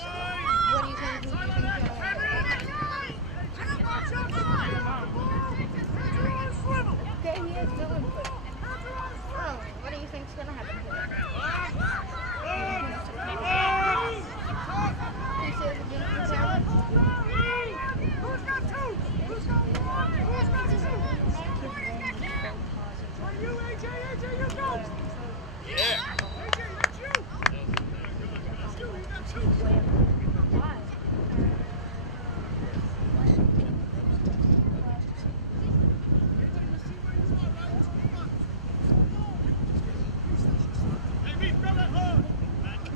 What do you think? Who do you think's gonna win? Okay, he is no input. Oh, what do you think's gonna happen here? He says the game is out. Who's got two? Who's got one? Who's got two? You, AJ, you go! Yeah. AJ, that's you! You got two!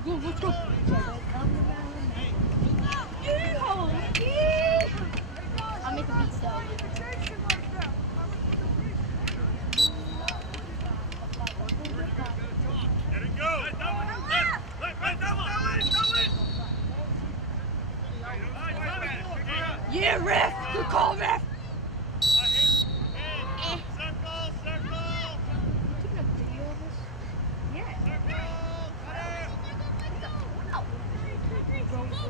Go, let's go. I'll make a beat though. Let it go. Yeah, ref! Good call, ref! Circle, circle. Taking a video of this? Yeah.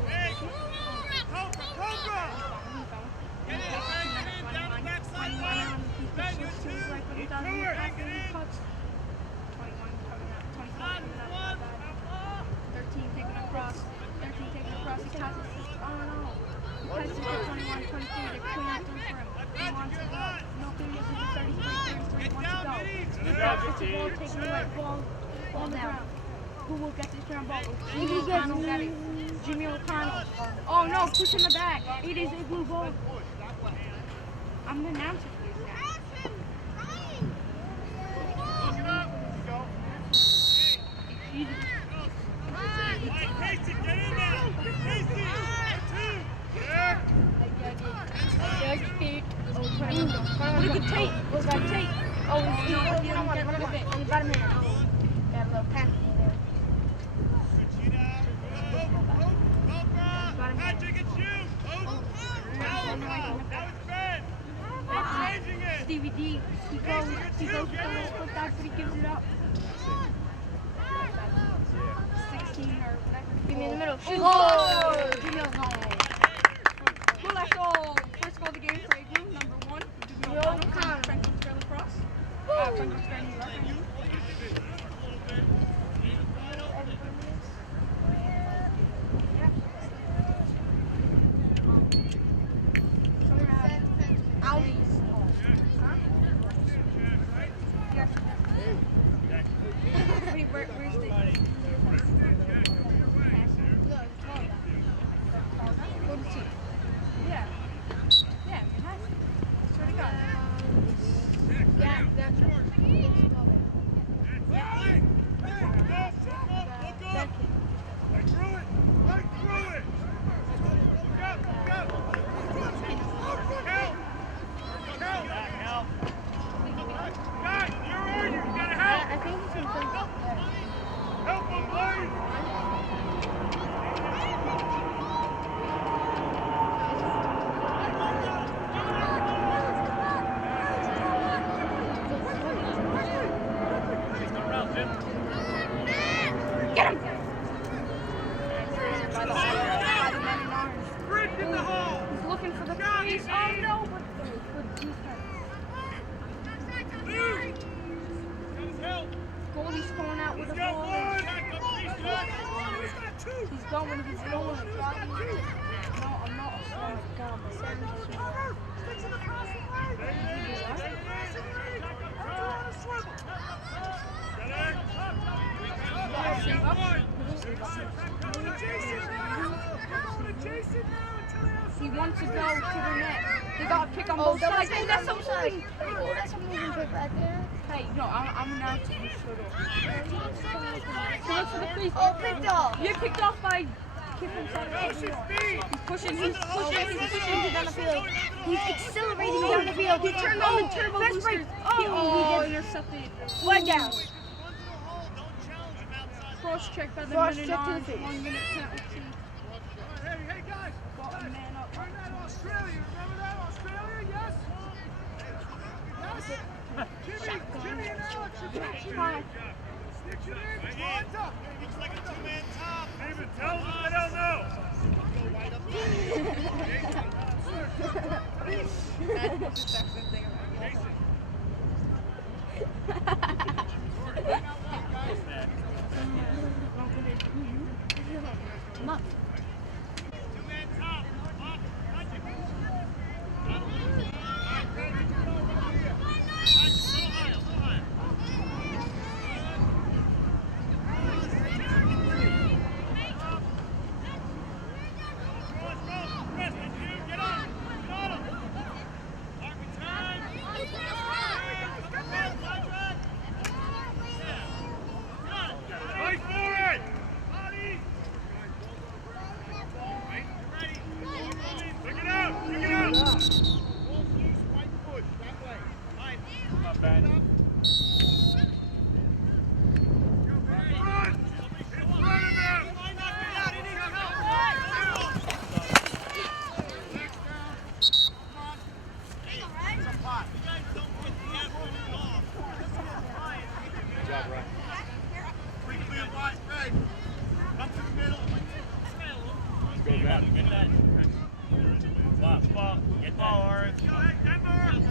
Hey, Cobra! Get in, down the backside line. Ben, you two. Get in. 21 coming up. 24 coming up. 13 taking across. 13 taking across. He passes. Oh no. He passes to 21, 23. They're clearing up for him. He wants to go. No, 33, 33 wants to go. He got the ball taken away. Ball down. Who will get this ground ball? Jimmy O'Connell got it. Jimmy O'Connell. Oh no, push in the back. It is a blue ball. I'm the announcer for this guy. Hey, Casey, get in now. Casey, two. Yeah. Look at Tate. What's that Tate? Oh, he's got him here. Got a little penalty there. Patrick, it's you. Now it's Ben. We're changing it. Stevie D, he goes with the list put that, but he gives it up. 16 or whatever. Give me in the middle. Shoot. Oh! Jimmy O'Connell. Well, that's all. First goal of the game for Igloo, number 1. Jimmy O'Connell. Franklin Sterling Cross. Franklin Sterling New York. Get him! He's looking for the freeze. Oh no, but good defense. Goalie's going out with the ball. He's going. No, I'm not. Oh my god, my son just Stick to the crossing line! He wants to go to the net. They got to pick on both sides. Oh, that's so moving. Oh, that's a moving pick right there. Hey, no, I'm announcing this photo. So look for the crease. Oh, picked off. You're picked off by Kiffin. He's pushing down the field. He's accelerating down the field. He turned on the turbo boosters. Oh, he intercepted. Leg down. Cross check by the minute on. 1 minute penalty. Hey guys! Got a man up. Turn that Australia, remember that? Australia, yes? Yes? Jimmy and Alex, Hi. stick it in, lines up. It's like a two-man top. David, tell them they don't know. Come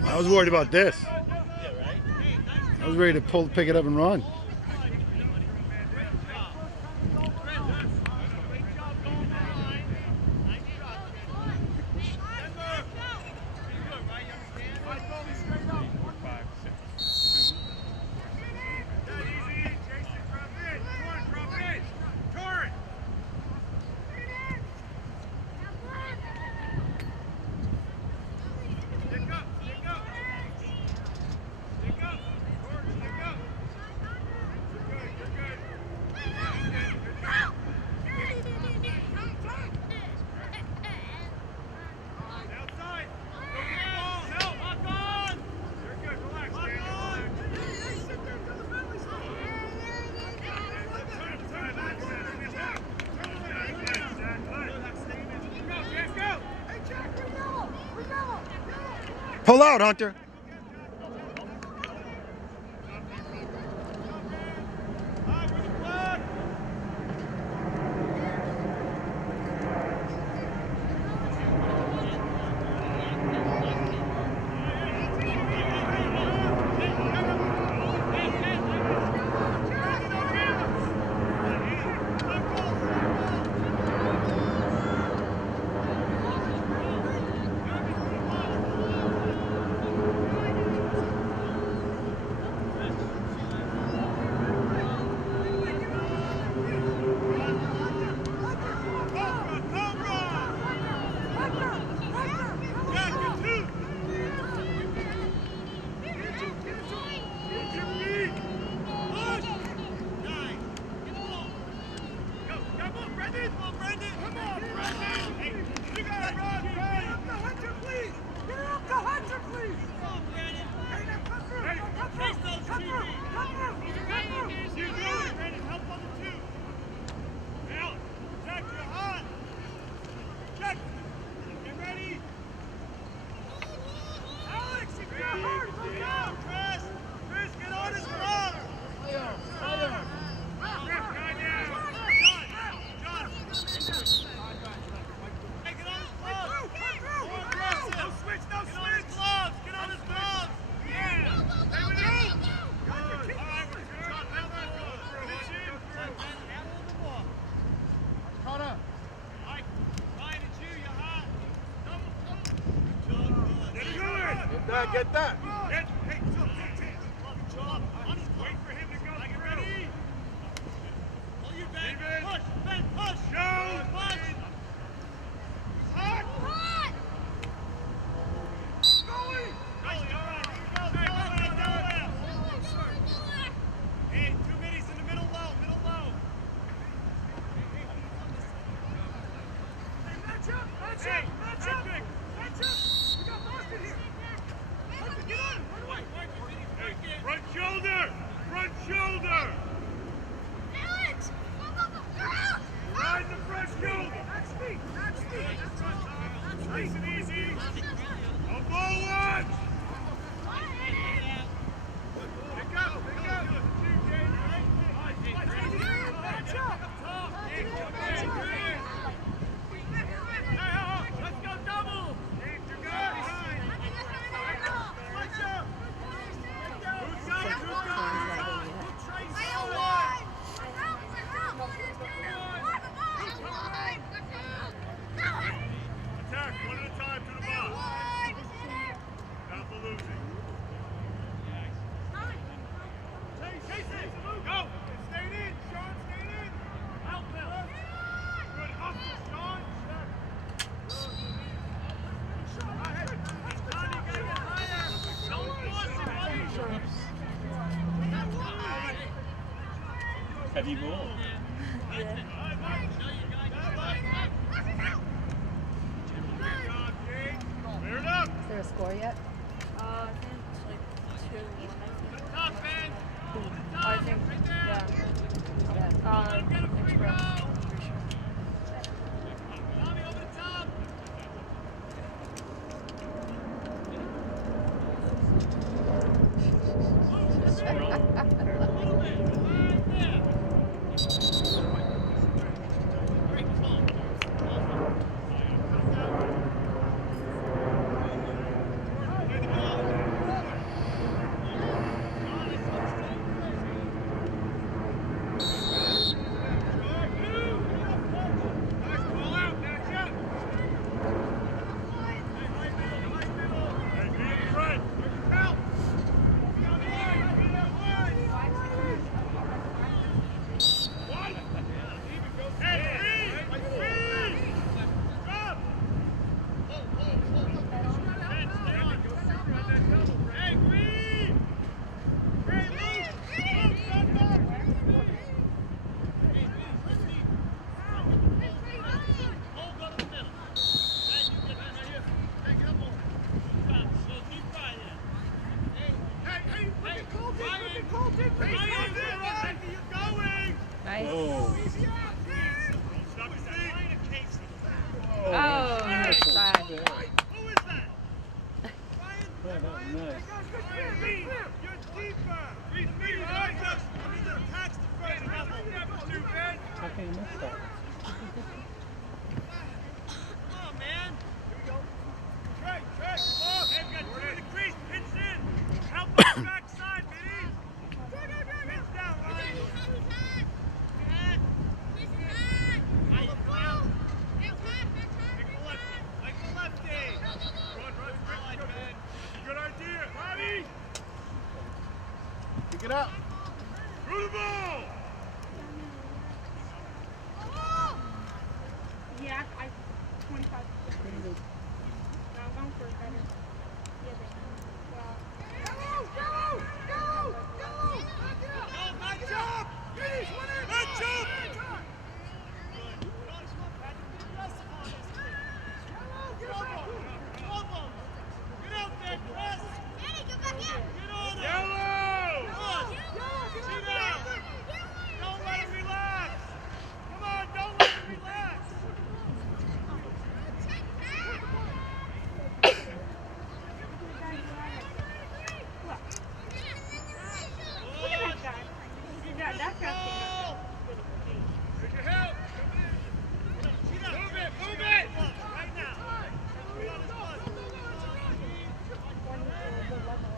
I was worried about this. I was ready to pick it up and run. Pull out, Hunter. Get that. Hey, wait for him to go. Get ready. Pull you back. Push. Ben, push. Show. Push. Hot. Hot. Goalie. Goalie. All right. Here we go. Hey, 2 minutes in the middle low. Middle low. Hey, match up. Match up. Match up. Match up. We got Boston here. Get on! Front shoulder! Front shoulder! Alex! Ride the front shoulder! That's me! That's me! Nice and easy! No ball watch! Pick up! Pick up! Match up! Let's go double! Heavy ball. Yeah. Clear it up. Is there a score yet? I think it's like 2-1, Top man. I think. Yeah. Express. Tommy over the top. Nice. Oh. Oh, beautiful. side. Who is that? Yeah, that was nice. You're deeper. Reed, right? Attacks the first level. How can you miss that? Come on, man. Here we go. Trey, come on. Hey, we got two in the crease. Pinch in. Help on the backside, baby. Pinch down, Ryan. Like the lefty. Run, man. Good idea. Bobby. Pick it up. Through the ball. Yeah, I 25. No, I'm going for better. Yeah, Match up. Match up. Look at that guy. That guy's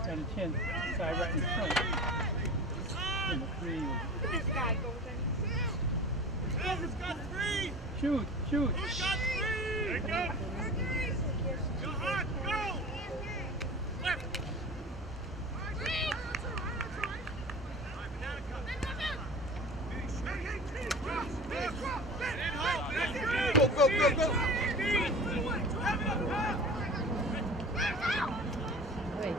Got a chance. Side right in front. And the three. Look at this guy, Golden. Shoot, shoot. There you go. Go hot, go! Left. Go, go, go, go. Wait.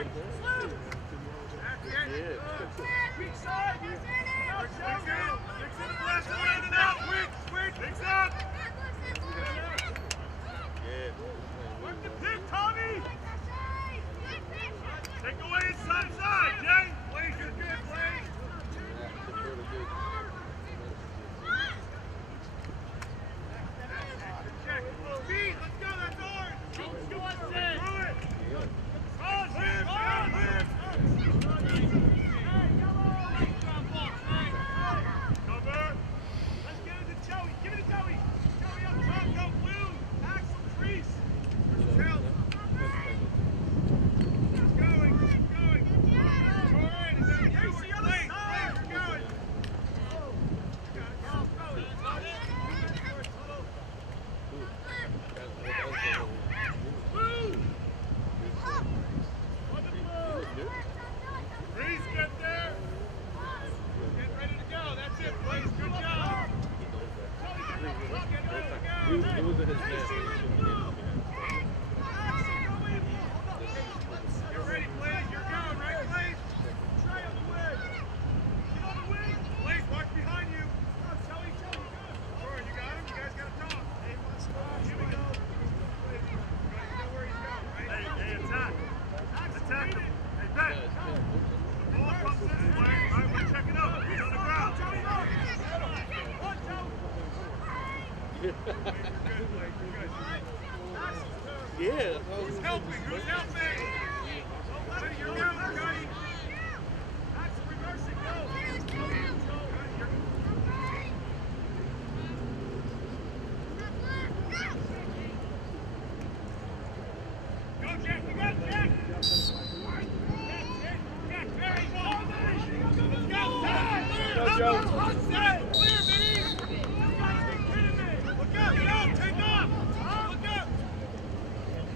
Weak side. Fix it the last around and out. Weak. Fix up. Work the pick, Tommy. Take away inside side, Jay. Blaze, you're good, Blaze. Check. Speed, let's go, that's ours. Go on, Sid. Through it. On, Sid. Cover. Let's get it to Joey. Give it to Joey. Joey up top. Go blue. Axel, crease. Help. Keep going. Keep going. Torrin, is that you? Casey, other side. You're going. Breeze, get there. Get ready to go. That's it, Blaze. Good job. Get ready to go. Get ready, Blaze. You're going, right, Blaze? Try on the wing. Get on the wing. Blaze, watch behind you. Oh, Shelly, good. Torrin, you got him? You guys got to talk. Hey, one squad. Here we go. You know where he's going, right? Hey, attack. Attack him. Hey, Ben. The ball comes this way. All right, we're checking up. He's on the ground. One, Joe. You're good, Blake. You're good. Yeah. Who's helping? Who's helping? Hey, you're going, Scotty. That's reversing. Go. Go, Jack. You got it, Jack. That's it. Jack, very well. Let's go. Go, Joe. Clear, Vinny. You gotta be kidding me. Look out. Get out. Take off. Look out.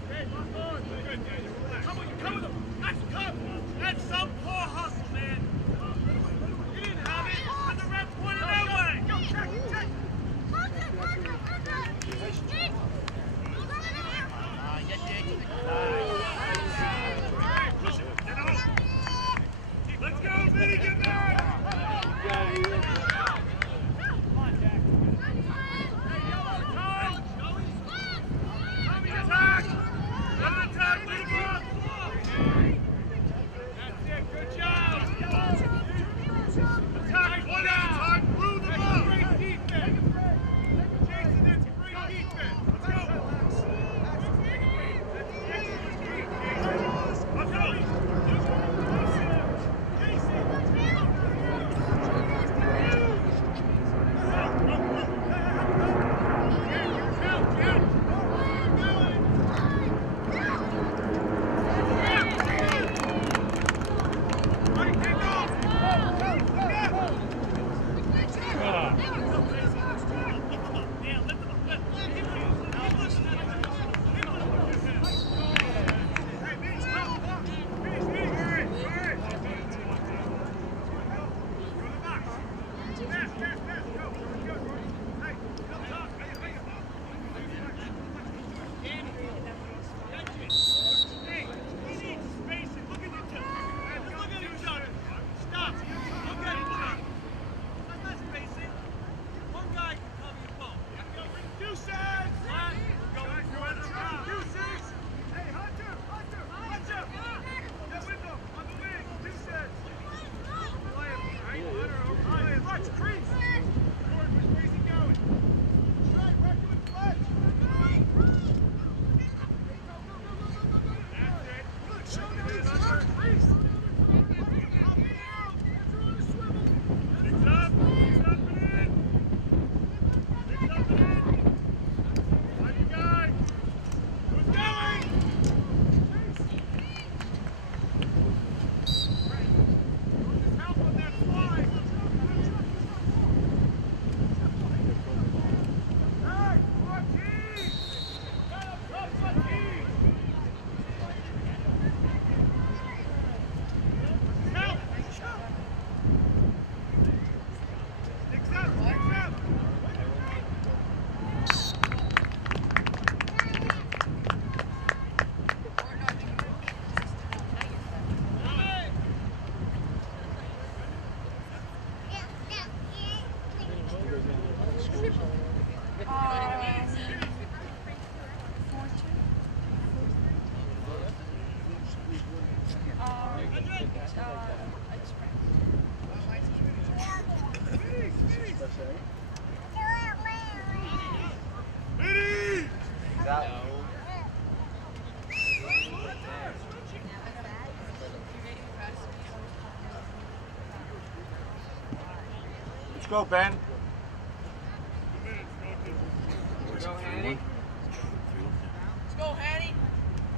Hey, look on. Good, guys. Express. Ready? Let's go, Ben.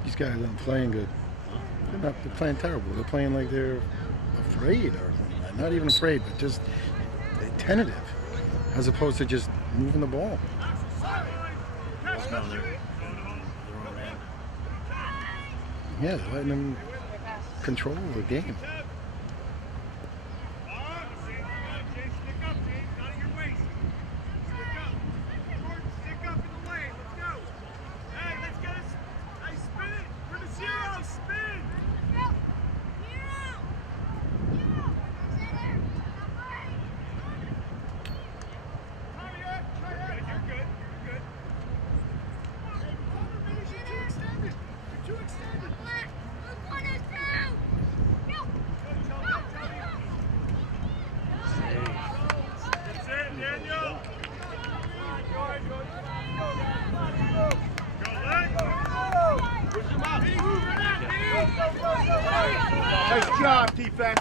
These guys aren't playing good. They're playing terrible. They're playing like they're afraid or something. Not even afraid, but just tentative, as opposed to just moving the ball. Yeah, they're letting them control the game. Nice job, defense.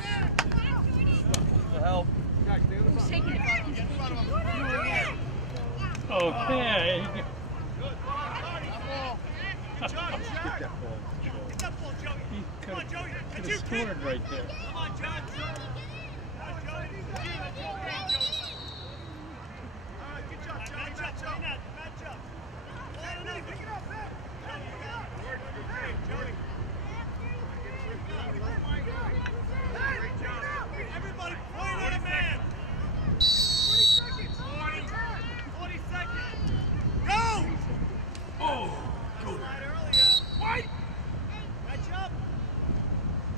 Who's taking it? Okay. Get that ball. Get that ball, Joey. Come on, Joey. Could have scored right there. Come on, John. Come on, Joey. All right, good job, Joey. Match up. Pick it up, man. Joey. Everybody point at a man. 20 seconds. 40 seconds. Go! Oh, good. White. Match up.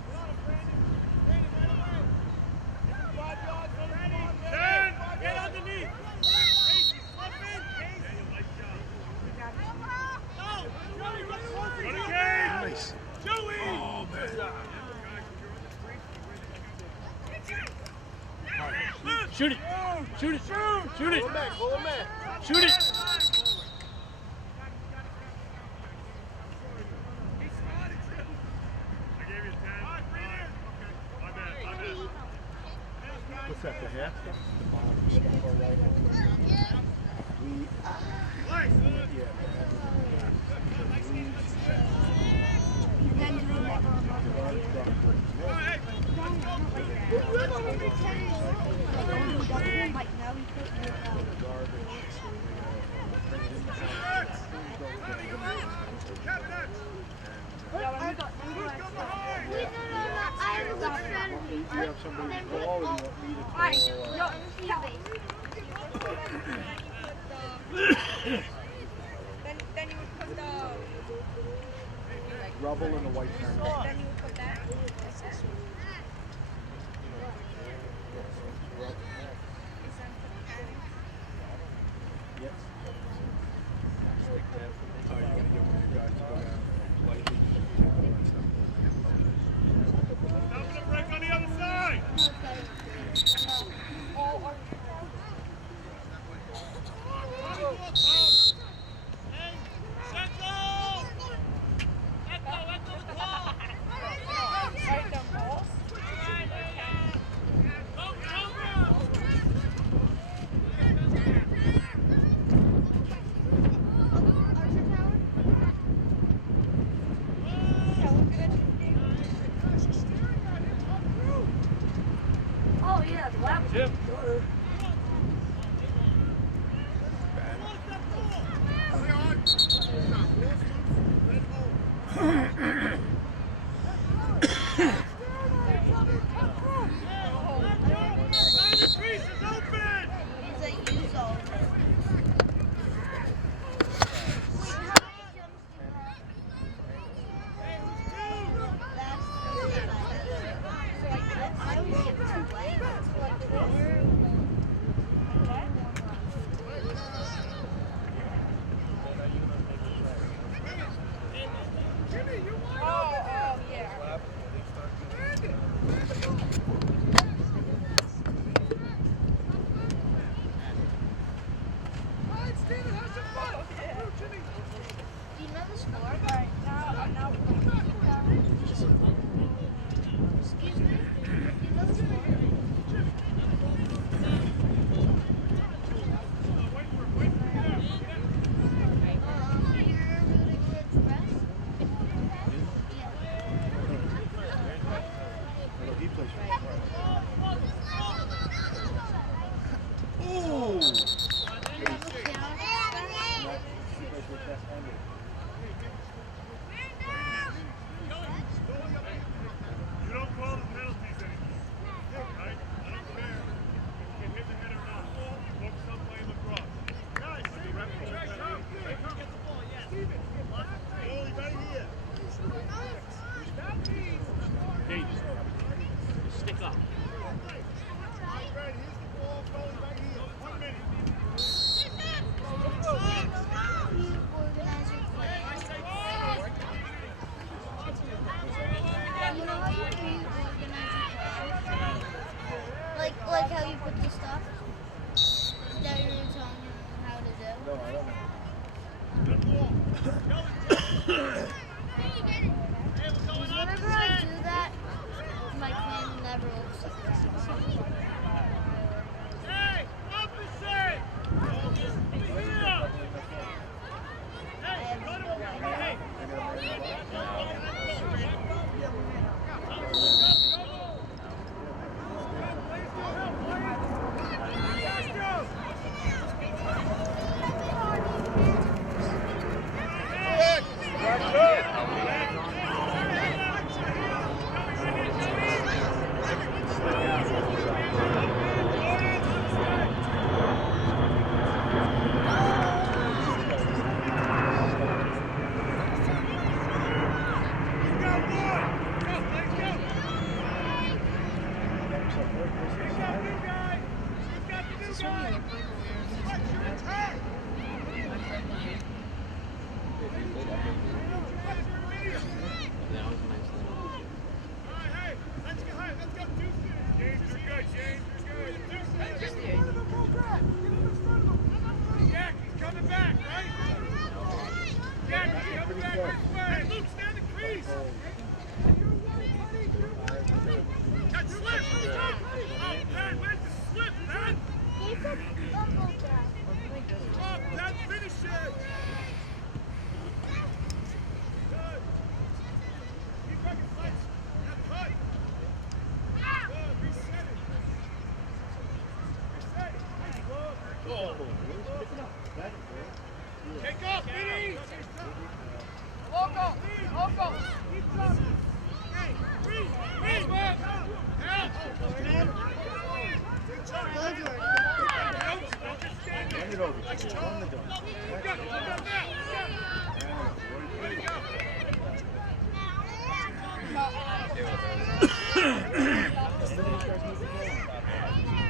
Get on him, Brandon. Brandon, right away. 5 yards. Ready. 10. Get underneath. Casey, slip in. Casey. No. Joey, run closer. Nice. Joey. Oh, man. Shoot it. Shoot it. Shoot it. Pull him in. Shoot it. What's that, the half? You have somebody's ball and you want me to call Then you would put the rubble in the white pen. then you would put that. Yes. Oh, you're going to get one of your guys to go down lightly. Stop the break on the other side. Ben, where's the slip, Ben? He said bubble guy. Come on, Ben, finish it. Good. Keep making plays. Now cut. Good, reset it. Reset it. Nice work. Take off, Vinny. Loco, loco. Keep dropping. Hey, read, man. Help. Good job. Go, Jordan. Hand it over. Nice job. Look up now. Way to go.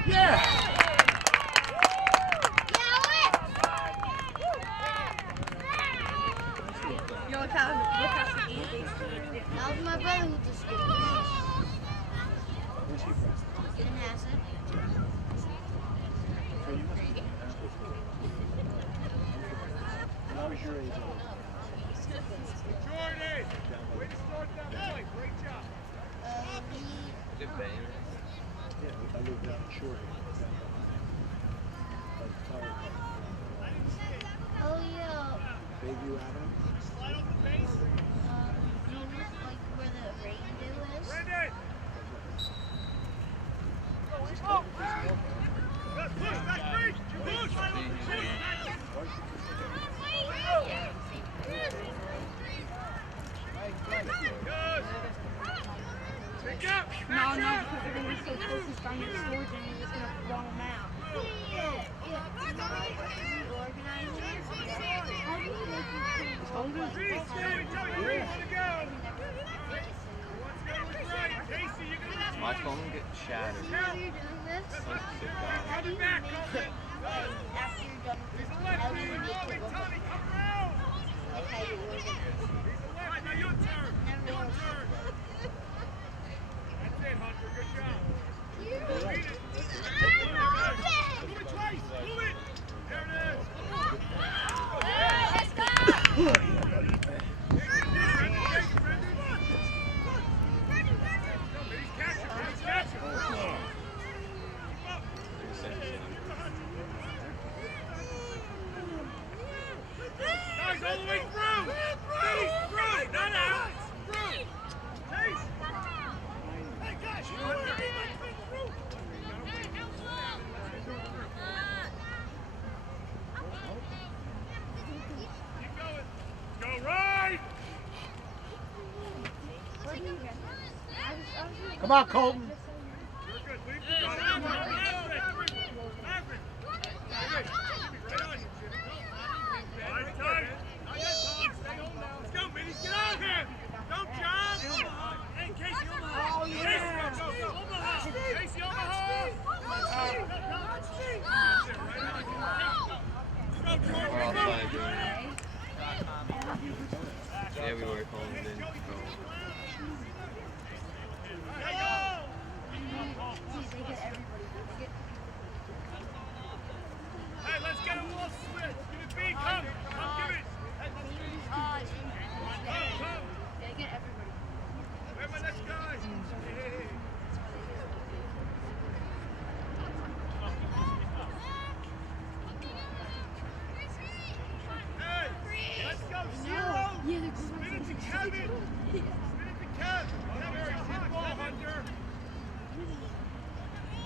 Yeah. Yo, look how easy. That was my brother who just did it. Didn't have it. When I was your age, Jordan, way to start that point. Great job. I lived down in Shore. Oh, yeah. Bayview Avenue. Slide on the base. Like where the rain dew is. Brandon. Oh. Good push, that's great. Push. Good. Pick up. No, because they're going to be so close to starting your storage and you're just going to throw them out. My phone gets shattered. How do you do this? How do you make it after you're done with this? How do you make it look like how you organize it? Now your turn. Never Your was. turn. That's it, Hunter. Good job. Beat it. Move it twice. Move it. There it is. Let's go! Guys, all the way through! Through! Not out! Through! Chase! Hey, guys, you know what? Through! Keep going! Go right! Come on, Colton. You're good. Leave the gun. Average! Right on you, Jimmy. Right tight. Not yet, Tom. Stay home now. Let's go, Minnies. Get out of here. Don't jump. Hey, Casey, Omaha. Oh, yeah. Casey, go. Omaha. Casey, Omaha. Go, Jordan. We're Go. offside, dude. Yeah, we were calling it in. Hey, let's get a little switch. Give it B. Come. Come, give it. Come. Get everybody. Where my next guy? Hey. Hey, let's go. Zero. Yeah, they're Spin it to Kevin. Spin it to Kev. Very good ball, Hunter.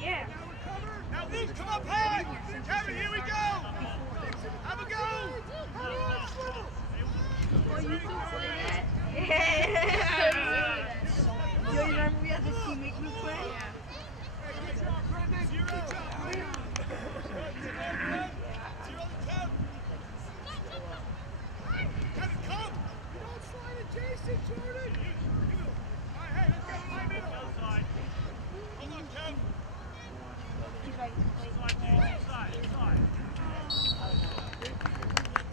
Yeah. Now, Luke, come up high. Kevin, here we go. Have a go. Oh, you can play that? Yeah. Yo, you remember we had this teammate group play? Good job, Brendan. Zero. Good job. Zero to Kev. Kevin, come. You don't slide it, Jason, Jordan. All right, hey, let's go. High middle. Outside. Hold on, Kev.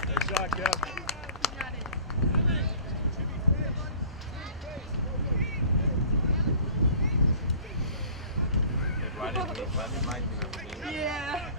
Good shot, Kev. Right in my team. Yeah.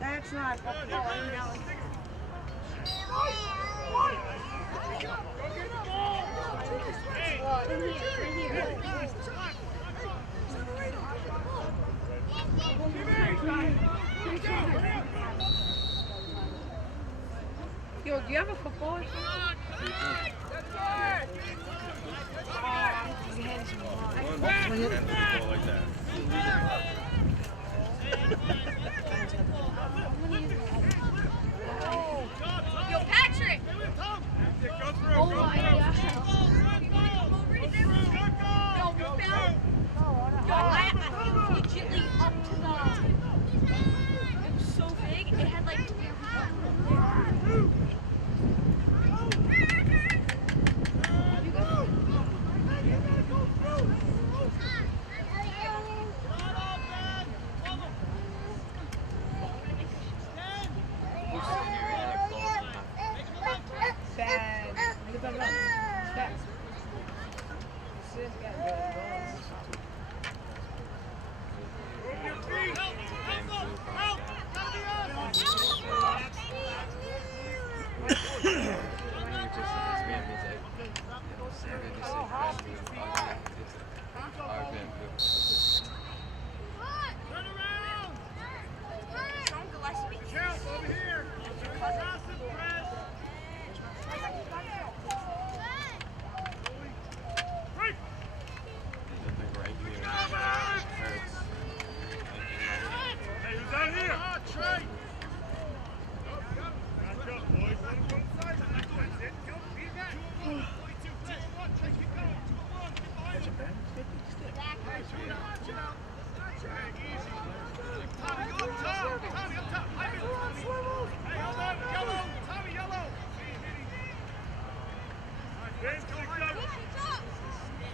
That's not football, you know. Yo, do you have a football? What do you think? Football like that. Yo, Patrick! Go through. Oh Go my through. gosh. Yo, we found. Yo, it was legitly up to the. It was so big, it had like.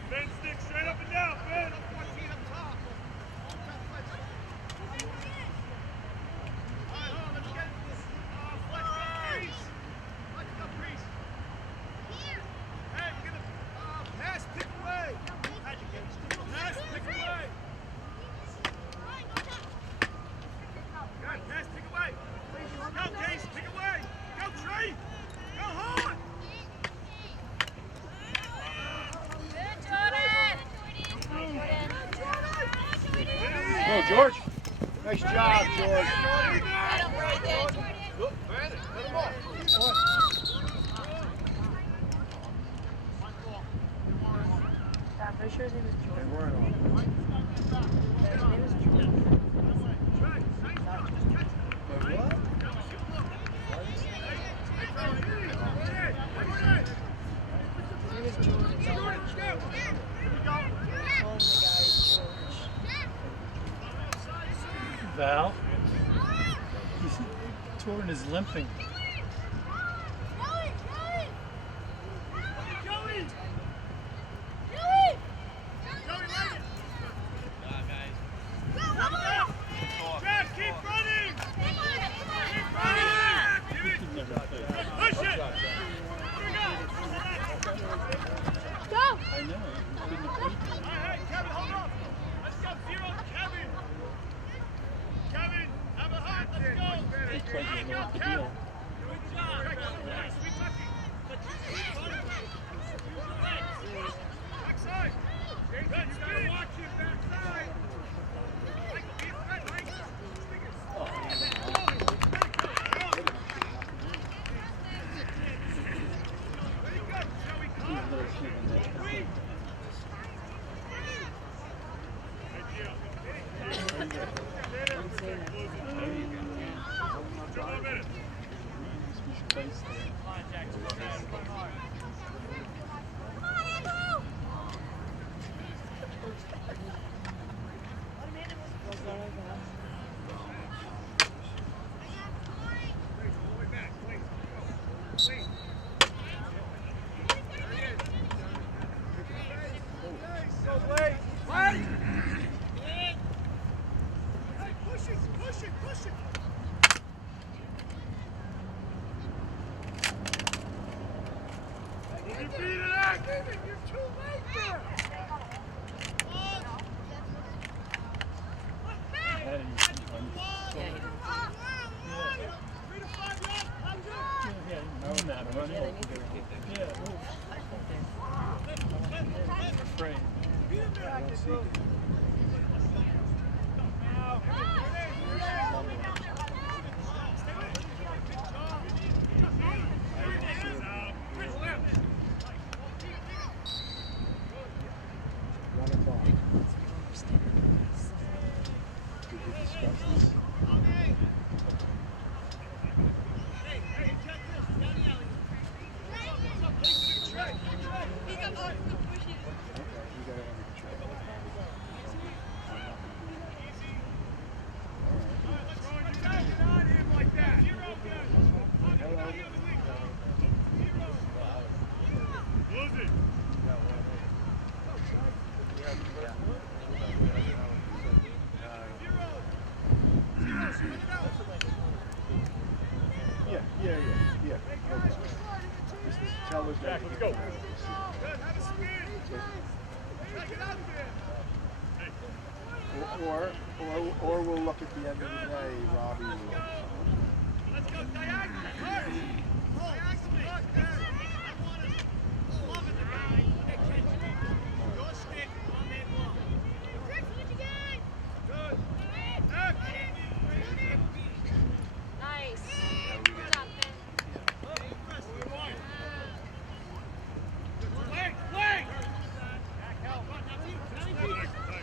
Ben, stick straight up and down, Ben. Go, George. Nice job, George. I'm pretty sure his name is Jordan. His name is Jordan. Val, Torrin is limping. I know. Kevin, hold on. Let's go, zero, Kevin. Kevin, have a heart, let's go. Let's go, Kevin. Good job. Sweet lucky. Backside. Good, you gotta watch your backside. run in. Yeah. I'm afraid. I don't see it. Yeah. Tell us Jack, let's go. Or we'll look at the end of the day, Robbie will. Let's go diagonally. Nice. Good job, Ben.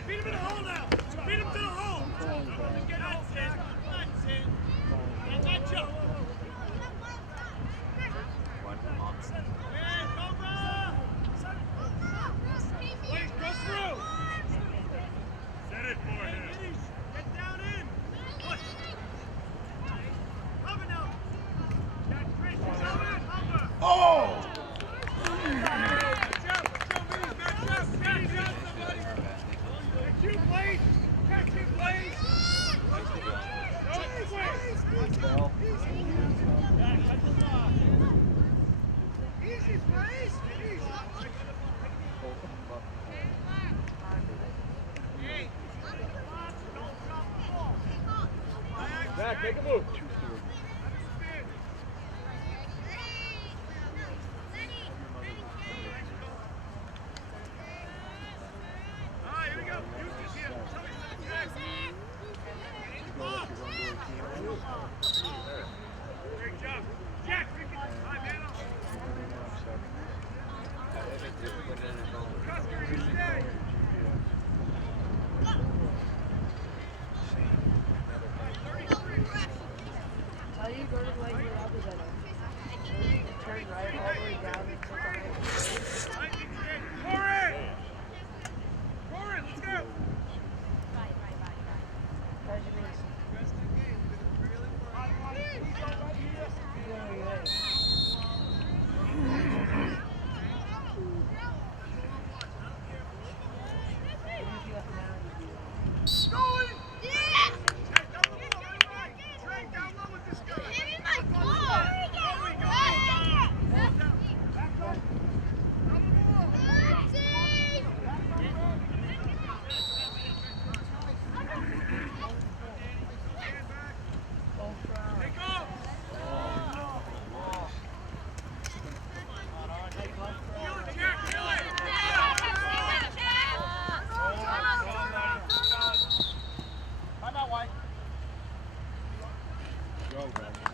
Beat him in the hole now! Beat him to the hole! That's it! That's it! And that jump! One monster. Hey, Cobra! Wait, go through! Set it for him! Get down in! Push! Cover now! Got Chris, cover! Cover! Oh! Zach, make a move. Here we go. Houston's here. Great job. Jack, we can time in. Custer, you stay. How do you go to like your opposite? Turn right all the way down and click on it. Corey! Corey, let's go! How'd you miss? Go, guys.